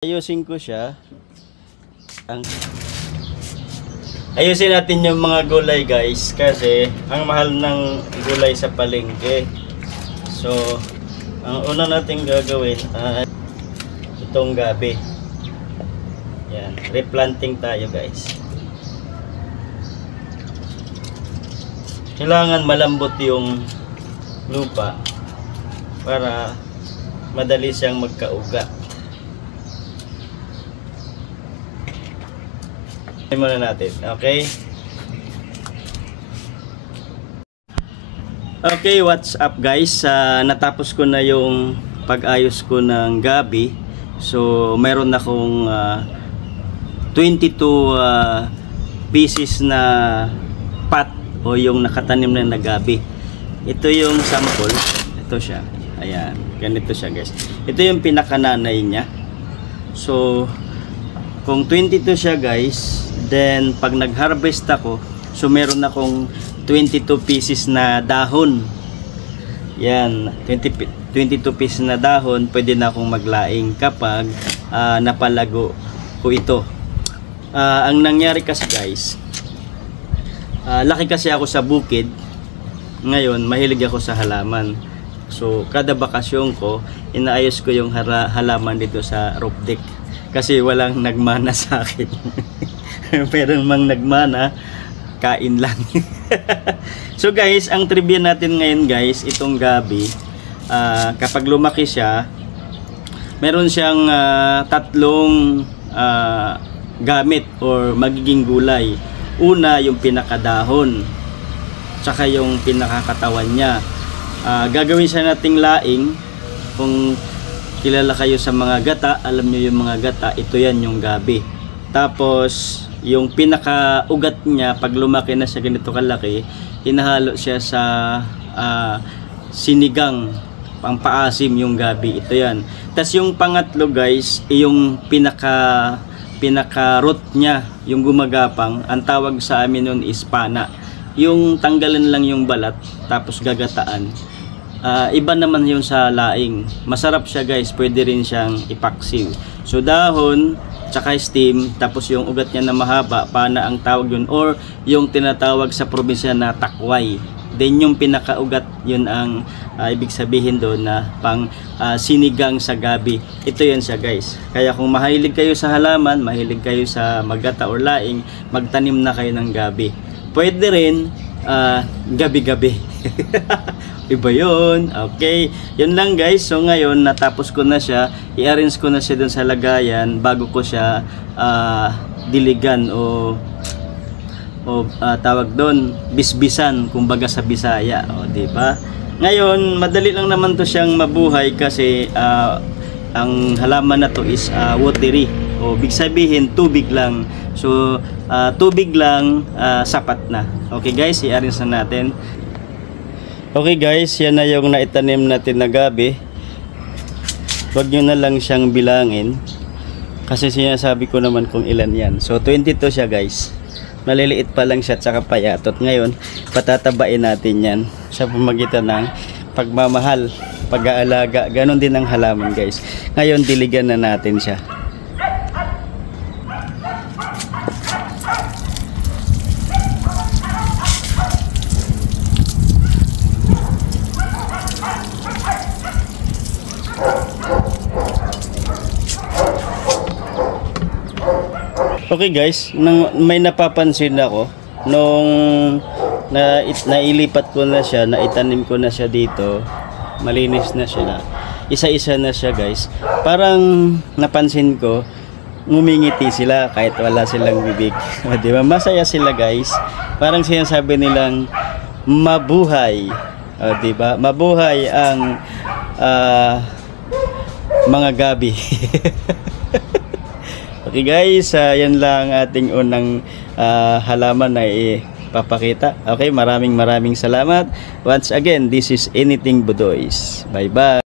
Ayusin ko siya. Ayusin natin yung mga gulay, guys, kasi ang mahal ng gulay sa palengke. So ang una natin gagawin ay itong gabi. Yan, replanting tayo, guys. Kailangan malambot yung lupa para madali siyang magkaugat. Muna natin, okay? Okay, what's up, guys? Natapos ko na yung pag-ayos ko ng gabi. So meron akong 22 pieces na pot o yung nakatanim na gabi. Ito yung sample. Ito siya. Ayan, ganito siya, guys. Ito yung pinakananay niya. So kung 22 siya, guys, then pag nag-harvest ako, so meron akong 22 pieces na dahon. Yan, 22 pieces na dahon, pwede na akong maglaing kapag napalago ko ito. Ang nangyari kasi, guys, laki kasi ako sa bukid. Ngayon, mahilig ako sa halaman. So kada bakasyon ko, inaayos ko yung halaman dito sa roof deck. Kasi walang nagmana sa akin. Pero mang nagmana, kain lang. So guys, ang trivia natin ngayon, guys, itong gabi, kapag lumaki siya, meron siyang tatlong gamit or magiging gulay. Una, yung pinakadahon, tsaka yung pinakakatawan niya. Gagawin siya nating laing. Kung kilala kayo sa mga gata, alam nyo yung mga gata, ito yan yung gabi. Tapos yung pinakaugat niya, pag lumaki na siya ganito kalaki, hinahalo siya sa sinigang, pampaasim yung gabi. Ito yan. Tapos yung pangatlo, guys, yung pinaka root niya, yung gumagapang, ang tawag sa amin nun is pana. Yung tanggalan lang yung balat, tapos gagataan. Iba naman yun sa laing. Masarap siya, guys, pwede rin siyang ipaksiw. So dahon, tsaka steam, tapos yung ugat niya na mahaba, pana ang tawag yun, or yung tinatawag sa probinsya na takway. Then yung pinakaugat, yun ang ibig sabihin doon na pang sinigang sa gabi. Ito yan siya, guys. Kaya kung mahilig kayo sa halaman, mahilig kayo sa maggata or laing, magtanim na kayo ng gabi. Pwede rin gabi-gabi. Iba yun. Okay, yun lang, guys. So ngayon natapos ko na siya, i-arrange ko na siya dun sa lagayan bago ko siya diligan o tawag doon, bisbisan, kumbaga sa Bisaya, o diba? Ngayon madali lang naman to siyang mabuhay kasi ang halaman na to is watery, o big sabihin tubig lang. So tubig lang, sapat na. Okay, guys, i-arrange na natin. Okay, guys, yan na yung naitanim natin na gabi. Huwag nyo na lang siyang bilangin kasi sinasabi ko naman kung ilan yan. So 22 siya, guys. Maliliit pa lang siya, tsaka payatot. Ngayon patatabain natin yan sa pamagitan ng pagmamahal, pag-aalaga. Ganon din ang halaman, guys. Ngayon diligan na natin siya. Okay, guys, may napapansin ako nung nailipat ko na siya, naitanim ko na siya dito, malinis na siya, isa-isa na siya, guys. Parang napansin ko, ngumingiti sila kahit wala silang bibig. Di ba? Masaya sila, guys. Parang sinasabi nilang mabuhay. Di ba? Mabuhay ang mga gabi. Okay, guys, yan lang ating unang halaman na ipapakita. Okay, maraming salamat. Once again, this is Anything Budoys. Bye bye.